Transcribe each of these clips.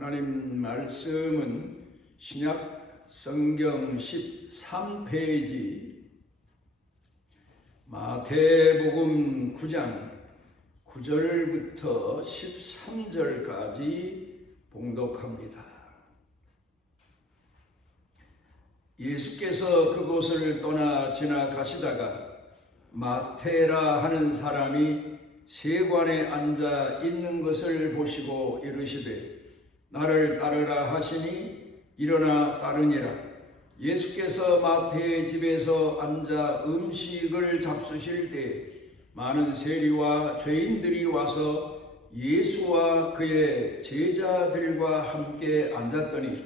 하나님 말씀은 신약 성경 13페이지 마태복음 9장 9절부터 13절까지 봉독합니다. 예수께서 그곳을 떠나 지나가시다가 마태라 하는 사람이 세관에 앉아 있는 것을 보시고 이르시되 나를 따르라 하시니 일어나 따르니라. 예수께서 마태의 집에서 앉아 음식을 잡수실 때 많은 세리와 죄인들이 와서 예수와 그의 제자들과 함께 앉았더니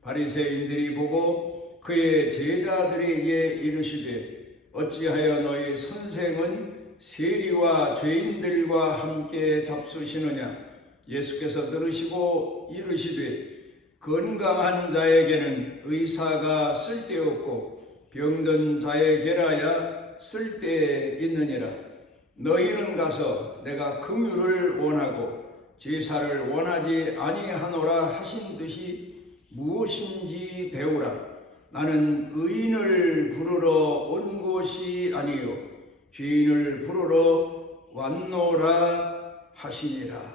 바리새인들이 보고 그의 제자들에게 이르시되 어찌하여 너희 선생은 세리와 죄인들과 함께 잡수시느냐. 예수께서 들으시고 이르시되 건강한 자에게는 의사가 쓸데없고 병든 자에게라야 쓸데있느니라. 너희는 가서 내가 긍휼을 원하고 제사를 원하지 아니하노라 하신 듯이 무엇인지 배우라. 나는 의인을 부르러 온 것이 아니요 죄인을 부르러 왔노라 하시니라.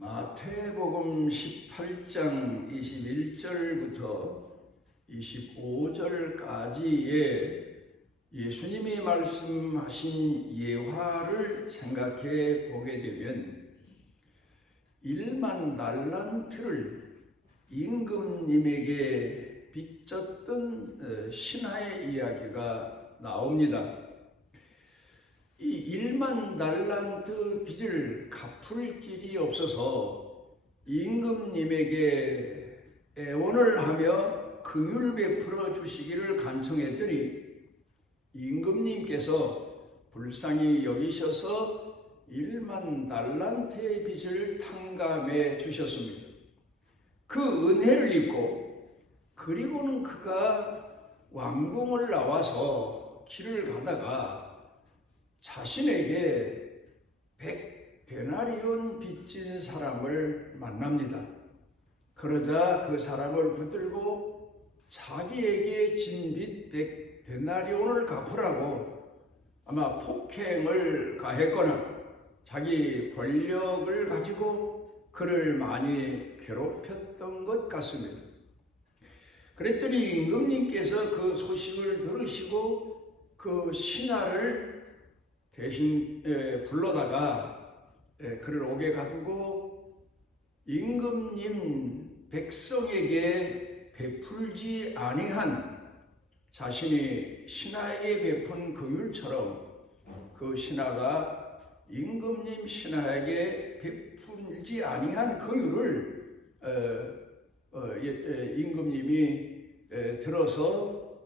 마태복음 18장 21절부터 25절까지의 예수님이 말씀하신 예화를 생각해 보게 되면 1만 달란트를 임금님에게 빚졌던 신하의 이야기가 나옵니다. 이 1만 달란트 빚을 갚을 길이 없어서 임금님에게 애원을 하며 긍휼 베풀어 주시기를 간청했더니 임금님께서 불쌍히 여기셔서 1만 달란트의 빚을 탕감해 주셨습니다. 그 은혜를 입고 그리고는 그가 왕궁을 나와서 길을 가다가 자신에게 100데나리온 빚진 사람을 만납니다. 그러자 그 사람을 붙들고 자기에게 진 빚 100데나리온을 갚으라고 아마 폭행을 가했거나 자기 권력을 가지고 그를 많이 괴롭혔던 것 같습니다. 그랬더니 임금님께서 그 소식을 들으시고 그 신하를 대신 불러다가 그를 옥에 가두고 임금님 백성에게 베풀지 아니한 자신이 신하에게 베푼 긍휼처럼 그 신하가 임금님 신하에게 베풀지 아니한 긍휼을 임금님이 들어서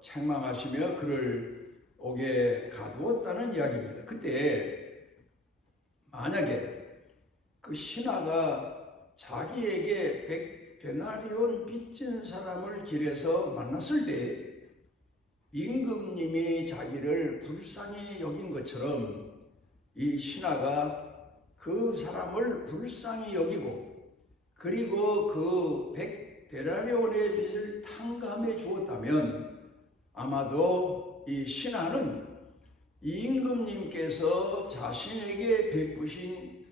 책망하시며 그를 옥에 가두었다는 이야기입니다. 그때 만약에 그 신하가 자기에게 100데나리온 빚진 사람을 길에서 만났을 때 임금님이 자기를 불쌍히 여긴 것처럼 이 신하가 그 사람을 불쌍히 여기고 그리고 그 100데나리온의 빚을 탕감해 주었다면 아마도 이 신하는 임금님께서 자신에게 베푸신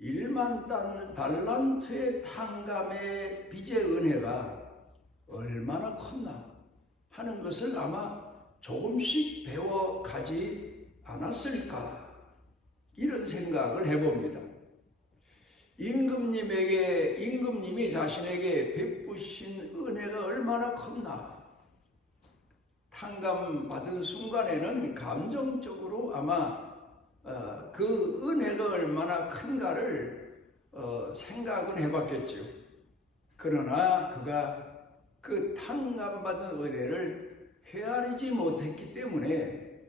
1만 달란트의 탕감의 빚의 은혜가 얼마나 컸나 하는 것을 아마 조금씩 배워가지 않았을까 이런 생각을 해봅니다. 임금님이 자신에게 베푸신 은혜가 얼마나 컸나. 탕감받은 순간에는 감정적으로 아마 그 은혜가 얼마나 큰가를 생각은 해봤겠죠. 그러나 그가 그 탕감받은 은혜를 헤아리지 못했기 때문에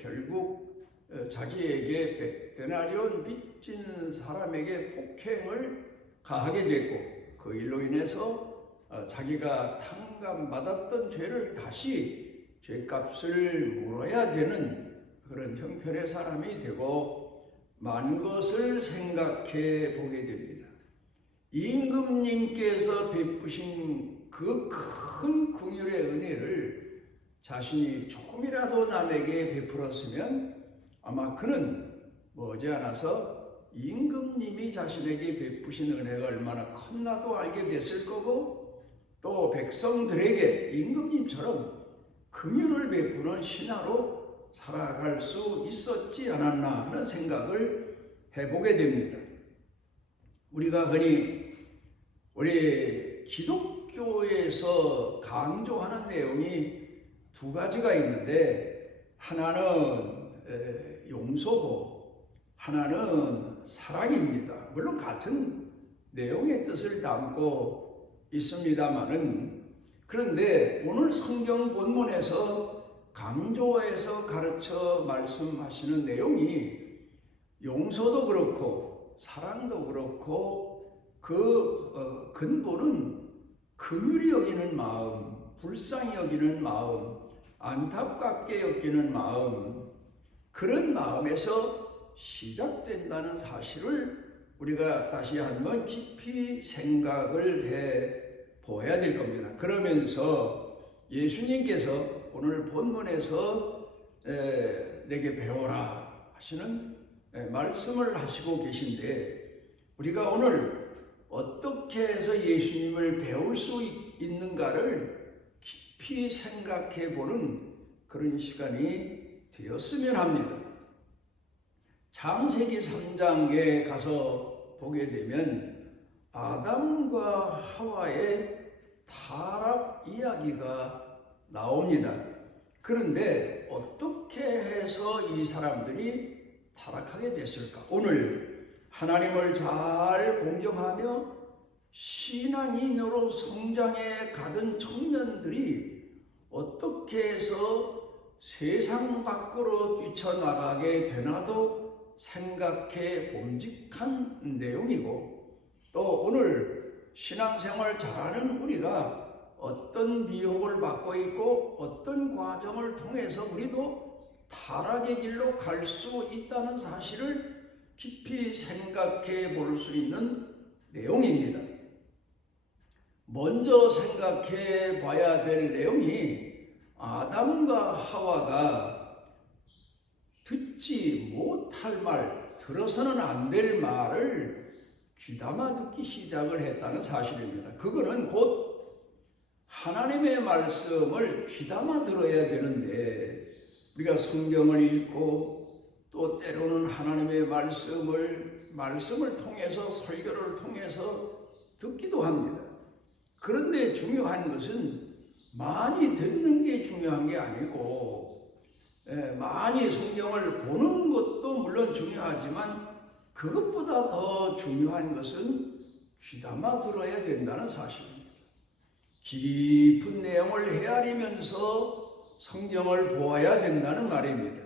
결국 자기에게 100데나리온 빚진 사람에게 폭행을 가하게 됐고 그 일로 인해서 자기가 탕감받았던 죄를 다시 죄값을 물어야 되는 그런 형편의 사람이 되고 많은 것을 생각해 보게 됩니다. 임금님께서 베푸신 그 큰 긍휼의 은혜를 자신이 조금이라도 남에게 베풀었으면 아마 그는 머지않아서 임금님이 자신에게 베푸신 은혜가 얼마나 컸나도 알게 됐을 거고, 또 백성들에게 임금님처럼 긍휼을 베푸는 신하로 살아갈 수 있었지 않았나 하는 생각을 해보게 됩니다. 우리가 흔히 우리 기독교에서 강조하는 내용이 두 가지가 있는데, 하나는 용서고 하나는 사랑입니다. 물론 같은 내용의 뜻을 담고 있습니다만은, 그런데 오늘 성경 본문에서 강조해서 가르쳐 말씀하시는 내용이 용서도 그렇고 사랑도 그렇고 그 근본은 긍휼히 여기는 마음, 불쌍히 여기는 마음, 안타깝게 여기는 마음, 그런 마음에서 시작된다는 사실을 우리가 다시 한번 깊이 생각을 해 보아야 될 겁니다. 그러면서 예수님께서 오늘 본문에서 내게 배워라 하시는 말씀을 하시고 계신데, 우리가 오늘 어떻게 해서 예수님을 배울 수 있는가를 깊이 생각해 보는 그런 시간이 되었으면 합니다. 창세기 3장에 가서 보게 되면 아담과 하와의 타락 이야기가 나옵니다. 그런데 어떻게 해서 이 사람들이 타락하게 됐을까? 오늘 하나님을 잘 공경하며 신앙인으로 성장해 가던 청년들이 어떻게 해서 세상 밖으로 뛰쳐나가게 되나도 생각해 봄직한 내용이고, 또 오늘 신앙생활 잘하는 우리가 어떤 미혹을 받고 있고 어떤 과정을 통해서 우리도 타락의 길로 갈 수 있다는 사실을 깊이 생각해 볼 수 있는 내용입니다. 먼저 생각해 봐야 될 내용이 아담과 하와가 듣지 못할 말, 들어서는 안 될 말을 귀담아 듣기 시작을 했다는 사실입니다. 그거는 곧 하나님의 말씀을 귀담아 들어야 되는데, 우리가 성경을 읽고 또 때로는 하나님의 말씀을 통해서, 설교를 통해서 듣기도 합니다. 그런데 중요한 것은 많이 듣는 게 중요한 게 아니고, 많이 성경을 보는 것도 물론 중요하지만 그것보다 더 중요한 것은 귀담아 들어야 된다는 사실입니다. 깊은 내용을 헤아리면서 성경을 보아야 된다는 말입니다.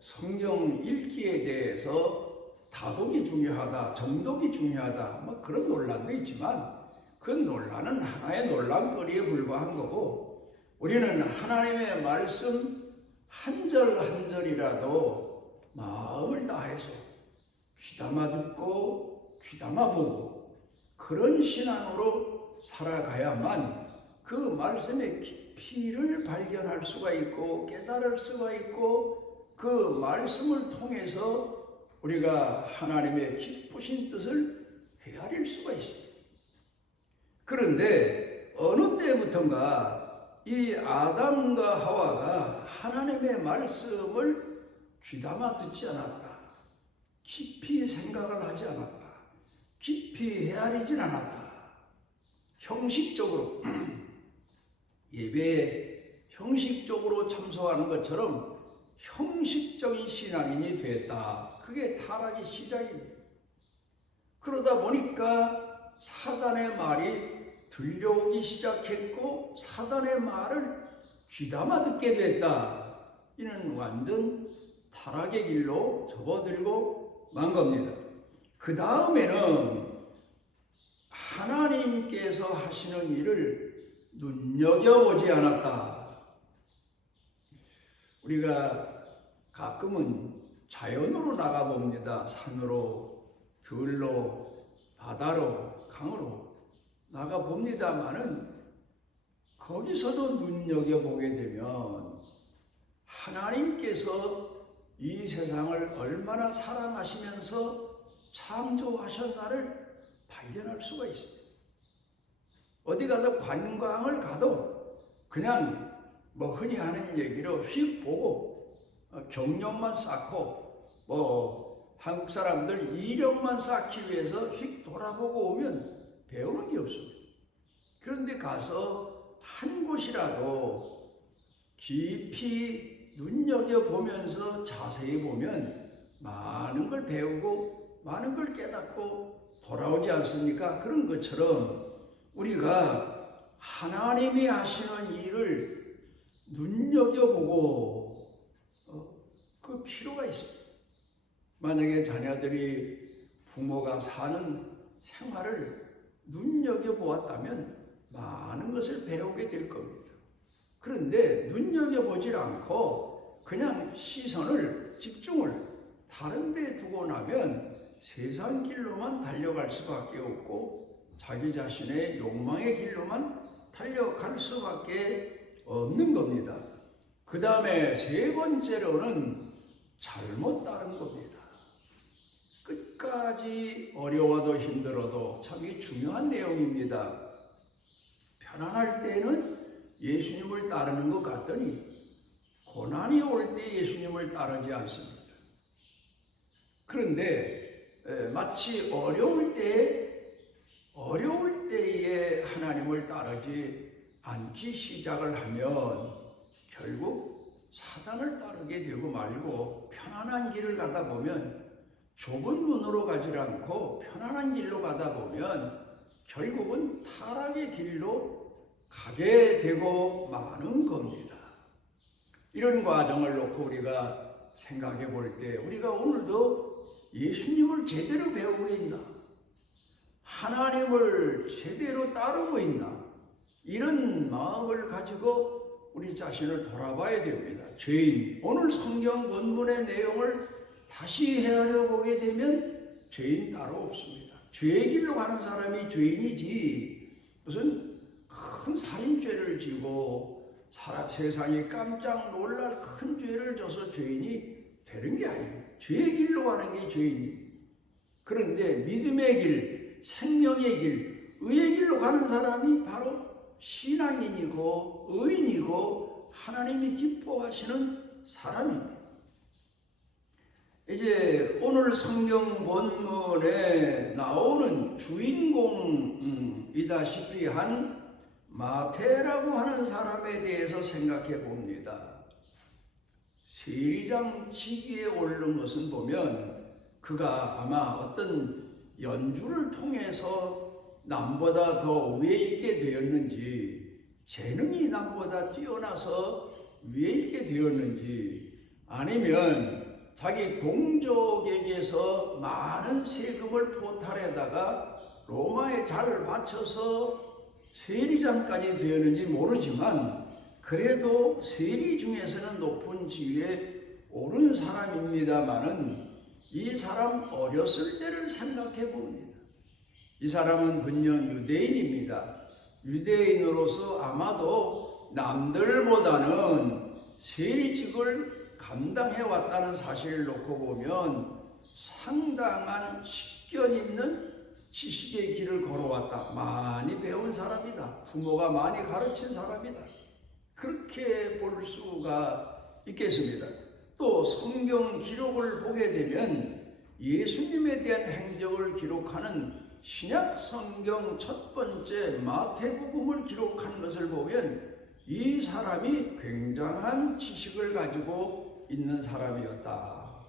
성경 읽기에 대해서 다독이 중요하다, 정독이 중요하다, 그런 논란도 있지만 그 논란은 하나의 논란거리에 불과한 거고, 우리는 하나님의 말씀 한 절 한 절이라도 마음을 다해서 귀담아 듣고 귀담아 보고 그런 신앙으로 살아가야만 그 말씀의 깊이를 발견할 수가 있고 깨달을 수가 있고, 그 말씀을 통해서 우리가 하나님의 기쁘신 뜻을 헤아릴 수가 있습니다. 그런데 어느 때부턴가 이 아담과 하와가 하나님의 말씀을 귀담아 듣지 않았다, 깊이 생각을 하지 않았다, 깊이 헤아리진 않았다. 형식적으로 예배에 형식적으로 참석하는 것처럼 형식적인 신앙인이 됐다. 그게 타락의 시작입니다. 그러다 보니까 사단의 말이 들려오기 시작했고 사단의 말을 귀담아 듣게 됐다. 이는 완전 타락의 길로 접어들고 만 겁니다. 그 다음에는 하나님께서 하시는 일을 눈여겨보지 않았다. 우리가 가끔은 자연으로 나가봅니다. 산으로, 들로, 바다로, 강으로 나가봅니다마는 거기서도 눈여겨보게 되면 하나님께서 이 세상을 얼마나 사랑하시면서 창조하셨나를 발견할 수가 있습니다. 어디 가서 관광을 가도 그냥 흔히 하는 얘기로 휙 보고 경력만 쌓고 한국 사람들 이력만 쌓기 위해서 휙 돌아보고 오면 배우는 게 없습니다. 그런데 가서 한 곳이라도 깊이 눈여겨보면서 자세히 보면 많은 걸 배우고 많은 걸 깨닫고 돌아오지 않습니까? 그런 것처럼 우리가 하나님이 하시는 일을 눈여겨보고 그 필요가 있습니다. 만약에 자녀들이 부모가 사는 생활을 눈여겨보았다면 많은 것을 배우게 될 겁니다. 그런데 눈여겨보질 않고 그냥 시선을, 집중을 다른 데 두고 나면 세상 길로만 달려갈 수밖에 없고 자기 자신의 욕망의 길로만 달려갈 수밖에 없는 겁니다. 그 다음에 세 번째로는 잘못 따른 겁니다. 끝까지 어려워도 힘들어도 참 중요한 내용입니다. 편안할 때는 예수님을 따르는 것 같더니 고난이 올 때 예수님을 따르지 않습니다. 그런데 마치 어려울 때에 하나님을 따르지 않기 시작을 하면 결국 사단을 따르게 되고 말고 편안한 길을 가다 보면 좁은 문으로 가지 않고 편안한 길로 가다 보면 결국은 타락의 길로 가게 되고 마는 겁니다. 이런 과정을 놓고 우리가 생각해 볼 때 우리가 오늘도 예수님을 제대로 배우고 있나? 하나님을 제대로 따르고 있나? 이런 마음을 가지고 우리 자신을 돌아봐야 됩니다. 죄인, 오늘 성경 본문의 내용을 다시 헤아려 보게 되면 죄인 따로 없습니다. 죄의 길로 가는 사람이 죄인이지 무슨 큰 살인죄를 지고 세상이 깜짝 놀랄 큰 죄를 져서 죄인이 되는 게 아니에요. 죄의 길로 가는 게 죄인입니다. 그런데 믿음의 길, 생명의 길, 의의 길로 가는 사람이 바로 신앙인이고 의인이고 하나님이 기뻐하시는 사람입니다. 이제 오늘 성경 본문에 나오는 주인공이다시피 한 마태라고 하는 사람에 대해서 생각해 봅니다. 세리장 직위에 오른 것은 보면 그가 아마 어떤 연주를 통해서 남보다 더 위에 있게 되었는지, 재능이 남보다 뛰어나서 위에 있게 되었는지, 아니면 자기 동족에게서 많은 세금을 포탈에다가 로마에 잘 바쳐서 세리장까지 되었는지 모르지만 그래도 세리 중에서는 높은 지위에 오른 사람입니다마는 이 사람 어렸을 때를 생각해 봅니다. 이 사람은 분명 유대인입니다. 유대인으로서 아마도 남들보다는 세리직을 감당해 왔다는 사실을 놓고 보면 상당한 식견 있는 지식의 길을 걸어왔다. 많이 배운 사람이다. 부모가 많이 가르친 사람이다. 그렇게 볼 수가 있겠습니다. 또 성경 기록을 보게 되면 예수님에 대한 행적을 기록하는 신약 성경 첫 번째 마태복음을 기록한 것을 보면 이 사람이 굉장한 지식을 가지고 있는 사람이었다.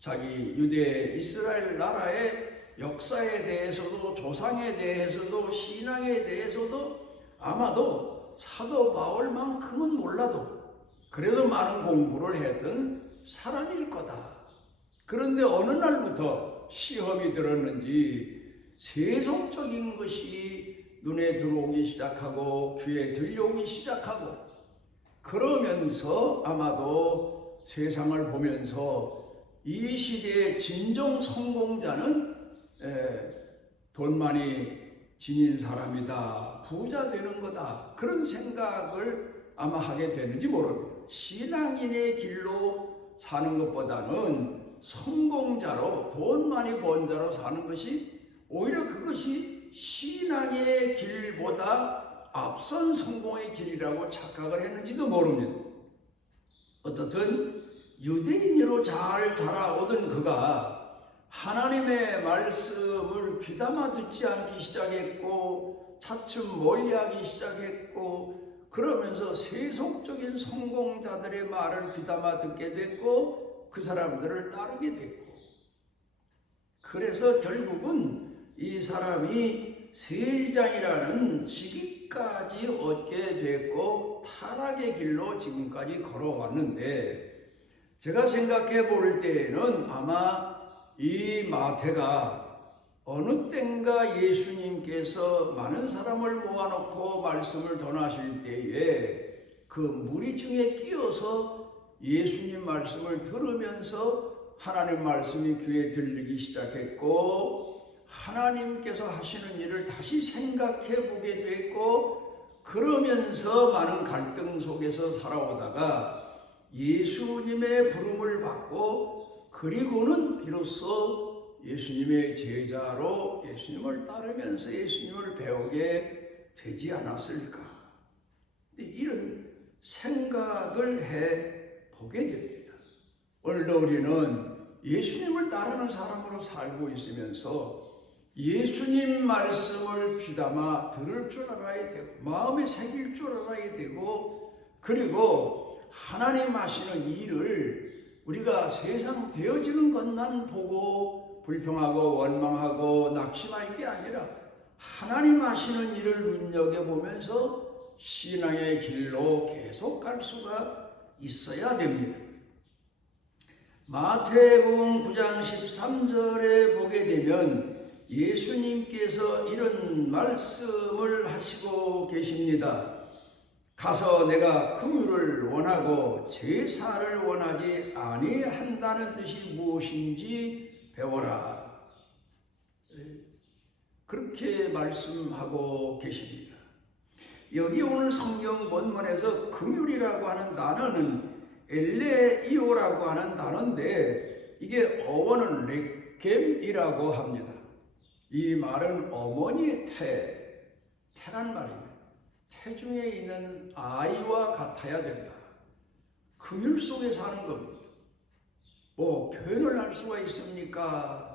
자기 유대 이스라엘 나라의 역사에 대해서도 조상에 대해서도 신앙에 대해서도 아마도 사도 바울만큼은 몰라도 그래도 많은 공부를 했던 사람일 거다. 그런데 어느 날부터 시험이 들었는지 세속적인 것이 눈에 들어오기 시작하고 귀에 들려오기 시작하고 그러면서 아마도 세상을 보면서 이 시대의 진정 성공자는 돈 많이 지닌 사람이다, 부자 되는 거다, 그런 생각을 아마 하게 되는지 모릅니다. 신앙인의 길로 사는 것보다는 성공자로, 돈 많이 번 자로 사는 것이 오히려 그것이 신앙의 길보다 앞선 성공의 길이라고 착각을 했는지도 모릅니다. 어떻든 유대인으로 잘 자라오던 그가 하나님의 말씀을 귀담아 듣지 않기 시작했고, 차츰 멀리하기 시작했고, 그러면서 세속적인 성공자들의 말을 귀담아 듣게 됐고, 그 사람들을 따르게 됐고, 그래서 결국은 이 사람이 세리장이라는 직위까지 얻게 됐고 타락의 길로 지금까지 걸어왔는데, 제가 생각해 볼 때에는 아마 이 마태가 어느 땐가 예수님께서 많은 사람을 모아놓고 말씀을 전하실 때에 그 무리 중에 끼어서 예수님 말씀을 들으면서 하나님 말씀이 귀에 들리기 시작했고, 하나님께서 하시는 일을 다시 생각해 보게 됐고, 그러면서 많은 갈등 속에서 살아오다가 예수님의 부름을 받고, 그리고는 비로소 예수님의 제자로 예수님을 따르면서 예수님을 배우게 되지 않았을까. 이런 생각을 해 보게 됩니다. 오늘도 우리는 예수님을 따르는 사람으로 살고 있으면서 예수님 말씀을 귀담아 들을 줄 알아야 되고, 마음에 새길 줄 알아야 되고, 그리고 하나님 하시는 일을 우리가 세상 되어지는 것만 보고 불평하고 원망하고 낙심할 게 아니라 하나님 하시는 일을 눈여겨보면서 신앙의 길로 계속 갈 수가 있어야 됩니다. 마태복음 9장 13절에 보게 되면 예수님께서 이런 말씀을 하시고 계십니다. 가서 내가 긍휼을 원하고 제사를 원하지 아니한다는 뜻이 무엇인지 배워라. 그렇게 말씀하고 계십니다. 여기 오늘 성경 본문에서 긍휼이라고 하는 단어는 엘레이오라고 하는 단어인데, 이게 어원은 렉겜이라고 합니다. 이 말은 어머니의 태란 말입니다. 태중에 있는 아이와 같아야 된다. 긍휼 속에 사는 겁니다. 뭐 표현을 할 수가 있습니까?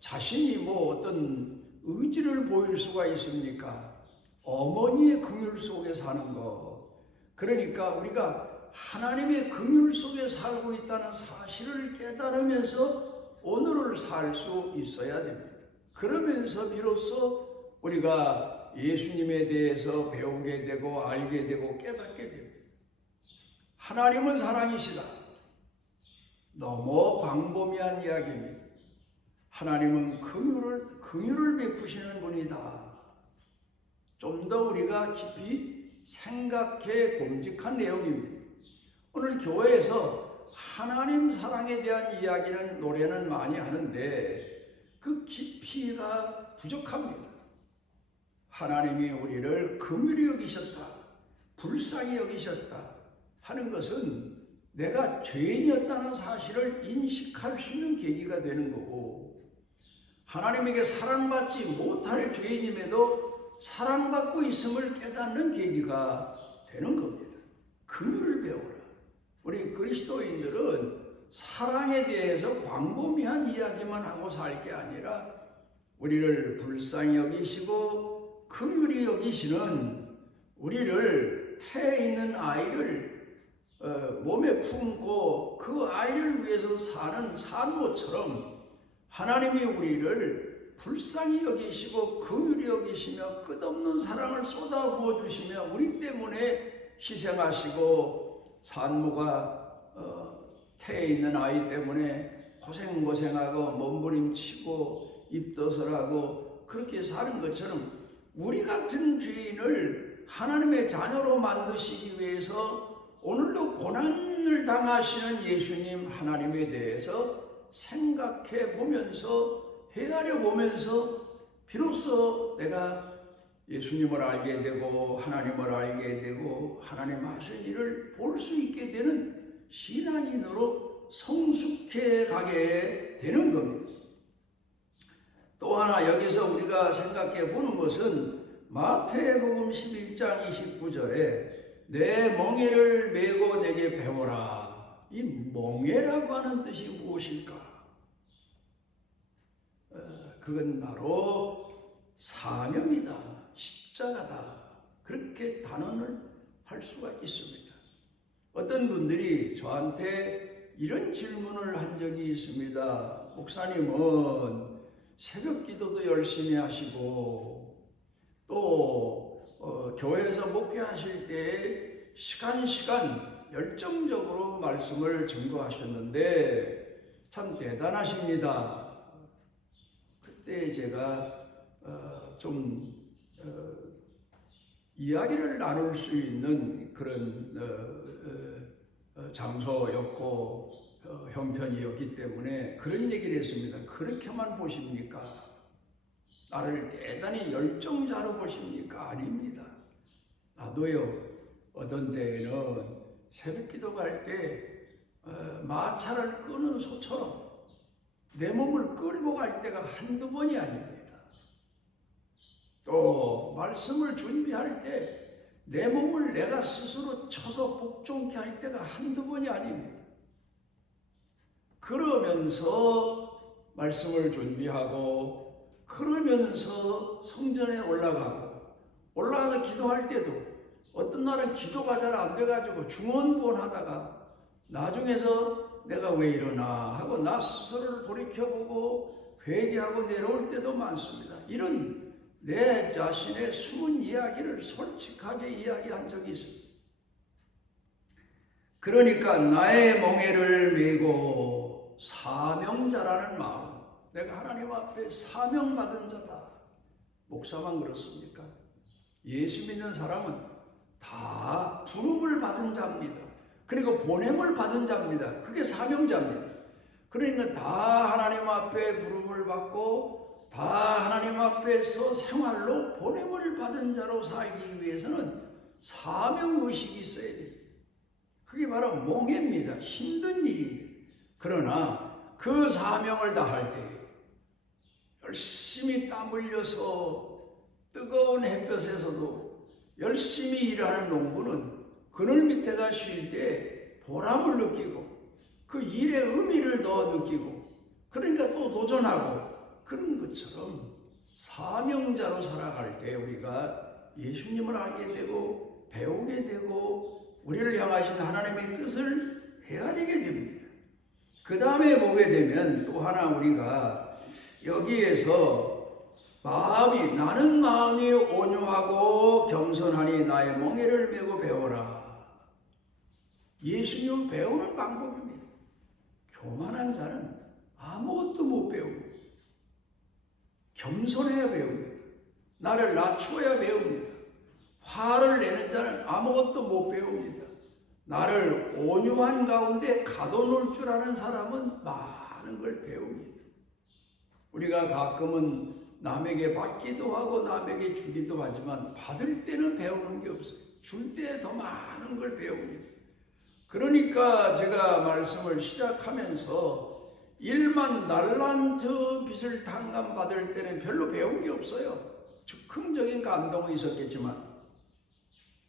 자신이 뭐 어떤 의지를 보일 수가 있습니까? 어머니의 긍휼 속에 사는 것. 그러니까 우리가 하나님의 긍휼 속에 살고 있다는 사실을 깨달으면서 오늘을 살 수 있어야 됩니다. 그러면서 비로소 우리가 예수님에 대해서 배우게 되고 알게 되고 깨닫게 됩니다. 하나님은 사랑이시다. 너무 광범위한 이야기입니다. 하나님은 긍휼을 베푸시는 분이다. 좀 더 우리가 깊이 생각해 봄직한 내용입니다. 오늘 교회에서 하나님 사랑에 대한 이야기는, 노래는 많이 하는데 그 깊이가 부족합니다. 하나님이 우리를 긍휼히 여기셨다, 불쌍히 여기셨다 하는 것은 내가 죄인이었다는 사실을 인식할 수 있는 계기가 되는 거고, 하나님에게 사랑받지 못할 죄인임에도 사랑받고 있음을 깨닫는 계기가 되는 겁니다. 긍휼을 배워라. 우리 그리스도인들은 사랑에 대해서 광범위한 이야기만 하고 살 게 아니라 우리를 불쌍히 여기시고 긍휼히 여기시는, 우리를 태에 있는 아이를 몸에 품고 그 아이를 위해서 사는 산모처럼 하나님이 우리를 불쌍히 여기시고 긍휼히 여기시며 끝없는 사랑을 쏟아부어 주시며 우리 때문에 희생하시고, 산모가 태에 있는 아이 때문에 고생하고 몸부림치고 입덧을 하고 그렇게 사는 것처럼 우리 같은 죄인을 하나님의 자녀로 만드시기 위해서 오늘도 고난을 당하시는 예수님 하나님에 대해서 생각해 보면서 헤아려 보면서 비로소 내가 예수님을 알게 되고 하나님을 알게 되고 하나님 하신 일을 볼 수 있게 되는 신앙인으로 성숙해 가게 되는 겁니다. 또 하나 여기서 우리가 생각해 보는 것은 마태복음 11장 29절에 내 멍에를 메고 내게 배워라. 이 멍에라고 하는 뜻이 무엇일까? 그건 바로 사명이다, 십자가다. 그렇게 단언을 할 수가 있습니다. 어떤 분들이 저한테 이런 질문을 한 적이 있습니다. 목사님은 새벽 기도도 열심히 하시고 또 교회에서 목회하실 때 시간 열정적으로 말씀을 증거하셨는데 참 대단하십니다. 그때 제가 좀 이야기를 나눌 수 있는 그런 장소였고 형편이었기 때문에 그런 얘기를 했습니다. 그렇게만 보십니까? 나를 대단히 열정자로 보십니까? 아닙니다. 나도요, 어떤 때에는 새벽 기도 갈 때 마차를 끄는 소처럼 내 몸을 끌고 갈 때가 한두 번이 아닙니다. 또 말씀을 준비할 때 내 몸을 내가 스스로 쳐서 복종케 할 때가 한두 번이 아닙니다. 그러면서 말씀을 준비하고 그러면서 성전에 올라가서 기도할 때도 어떤 날은 기도가 잘 안 돼가지고 중언부언하다가 나중에서 내가 왜 이러나 하고 나 스스로를 돌이켜보고 회개하고 내려올 때도 많습니다. 이런 내 자신의 숨은 이야기를 솔직하게 이야기한 적이 있습니다. 그러니까 나의 멍에를 메고 사명자라는 마음, 내가 하나님 앞에 사명받은 자다. 목사만 그렇습니까? 예수 믿는 사람은 다 부름을 받은 자입니다. 그리고 보냄을 받은 자입니다. 그게 사명자입니다. 그러니까 다 하나님 앞에 부름을 받고 다 하나님 앞에서 생활로 보냄을 받은 자로 살기 위해서는 사명의식이 있어야 됩니다. 그게 바로 멍해입니다. 힘든 일입니다. 그러나 그 사명을 다할 때 열심히 땀 흘려서 뜨거운 햇볕에서도 열심히 일하는 농부는 그늘 밑에가 쉴 때 보람을 느끼고 그 일의 의미를 더 느끼고 그러니까 또 도전하고 그런 것처럼 사명자로 살아갈 때 우리가 예수님을 알게 되고 배우게 되고 우리를 향하신 하나님의 뜻을 헤아리게 됩니다. 그 다음에 보게 되면 또 하나 우리가 여기에서 나는 마음이 온유하고 겸손하니 나의 멍에를 메고 배워라. 예수님을 배우는 방법입니다. 교만한 자는 아무것도 못 배웁니다. 겸손해야 배웁니다. 나를 낮추어야 배웁니다. 화를 내는 자는 아무것도 못 배웁니다. 나를 온유한 가운데 가둬놓을 줄 아는 사람은 많은 걸 배웁니다. 우리가 가끔은 남에게 받기도 하고 남에게 주기도 하지만 받을 때는 배우는 게 없어요. 줄 때 더 많은 걸 배웁니다. 그러니까 제가 말씀을 시작하면서 1만 달란트 빚을 탕감받을 때는 별로 배운 게 없어요. 즉흥적인 감동은 있었겠지만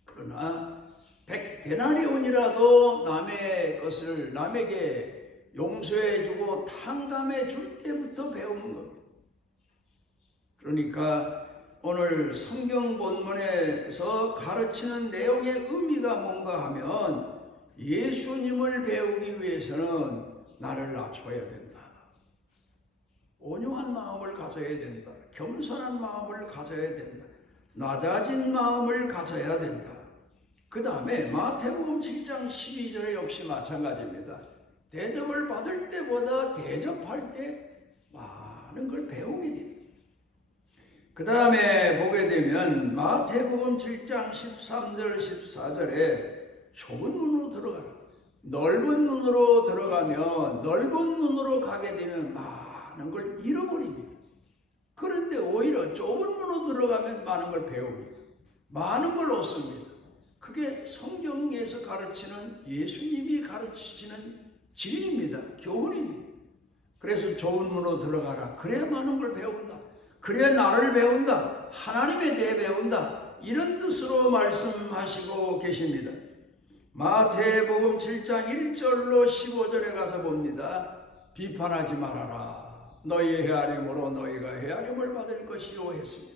그러나 100데나리온이라도 남의 것을 남에게 용서해주고 탕감해 줄 때부터 배우는 겁니다. 그러니까 오늘 성경 본문에서 가르치는 내용의 의미가 뭔가 하면 예수님을 배우기 위해서는 나를 낮춰야 된다. 온유한 마음을 가져야 된다. 겸손한 마음을 가져야 된다. 낮아진 마음을 가져야 된다. 그 다음에 마태복음 7장 12절에 역시 마찬가지입니다. 대접을 받을 때보다 대접할 때 많은 걸 배우게 됩니다. 그 다음에 보게 되면 마태복음 7장 13절 14절에 좁은 문으로 들어가라. 넓은 문으로 들어가면, 넓은 문으로 가게 되면 많은 걸 잃어버립니다. 그런데 오히려 좁은 문으로 들어가면 많은 걸 배웁니다. 많은 걸 얻습니다. 그게 성경에서 가르치는, 예수님이 가르치시는 진리입니다. 교훈입니다. 그래서 좁은 문으로 들어가라. 그래야 많은 걸 배운다. 그래야 나를 배운다. 하나님에 대해 배운다. 이런 뜻으로 말씀하시고 계십니다. 마태복음 7장 1절로 15절에 가서 봅니다. 비판하지 말아라. 너희의 헤아림으로 너희가 헤아림을 받을 것이요 했습니다.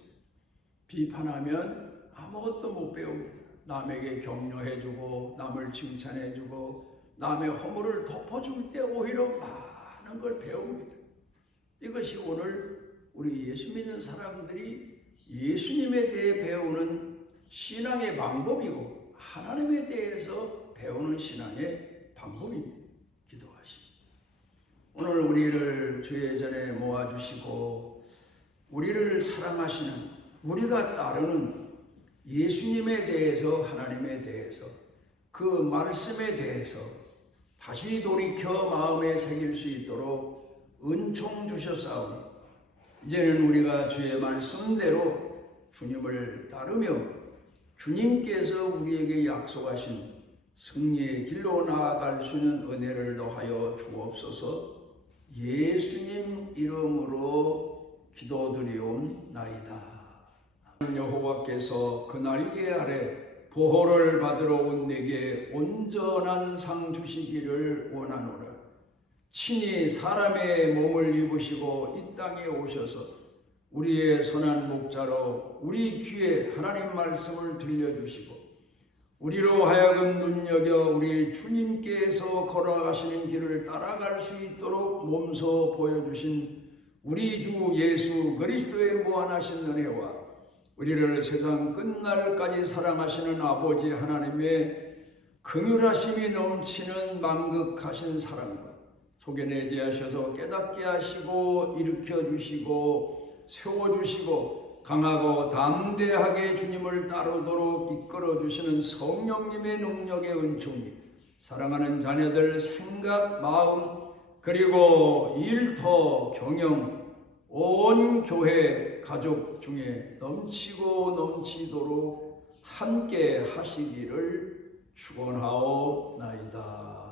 비판하면 아무것도 못 배웁니다. 남에게 격려해주고 남을 칭찬해주고 남의 허물을 덮어줄 때 오히려 많은 걸 배웁니다. 이것이 오늘 우리 예수 믿는 사람들이 예수님에 대해 배우는 신앙의 방법이고 하나님에 대해서 배우는 신앙의 방법입니다. 기도하십니다. 오늘 우리를 주의 전에 모아주시고 우리를 사랑하시는, 우리가 따르는 예수님에 대해서, 하나님에 대해서, 그 말씀에 대해서 다시 돌이켜 마음에 새길 수 있도록 은총 주셨사오니 이제는 우리가 주의 말씀대로 주님을 따르며 주님께서 우리에게 약속하신 승리의 길로 나아갈 수 있는 은혜를 더하여 주옵소서. 예수님 이름으로 기도드리옵나이다. 여호와께서 그 날개 아래 보호를 받으러 온 내게 온전한 상 주시기를 원하노라. 친히 사람의 몸을 입으시고 이 땅에 오셔서 우리의 선한 목자로 우리 귀에 하나님 말씀을 들려주시고 우리로 하여금 눈여겨 우리 주님께서 걸어가시는 길을 따라갈 수 있도록 몸소 보여주신 우리 주 예수 그리스도의 무한하신 은혜와 우리를 세상 끝날까지 사랑하시는 아버지 하나님의 긍휼하심이 넘치는 만극하신 사랑과 속여내게 하셔서 깨닫게 하시고 일으켜 주시고 세워주시고 강하고 담대하게 주님을 따르도록 이끌어 주시는 성령님의 능력의 은총이 사랑하는 자녀들 생각, 마음, 그리고 일터, 경영, 온 교회 가족 중에 넘치고 넘치도록 함께 하시기를 축원하옵나이다.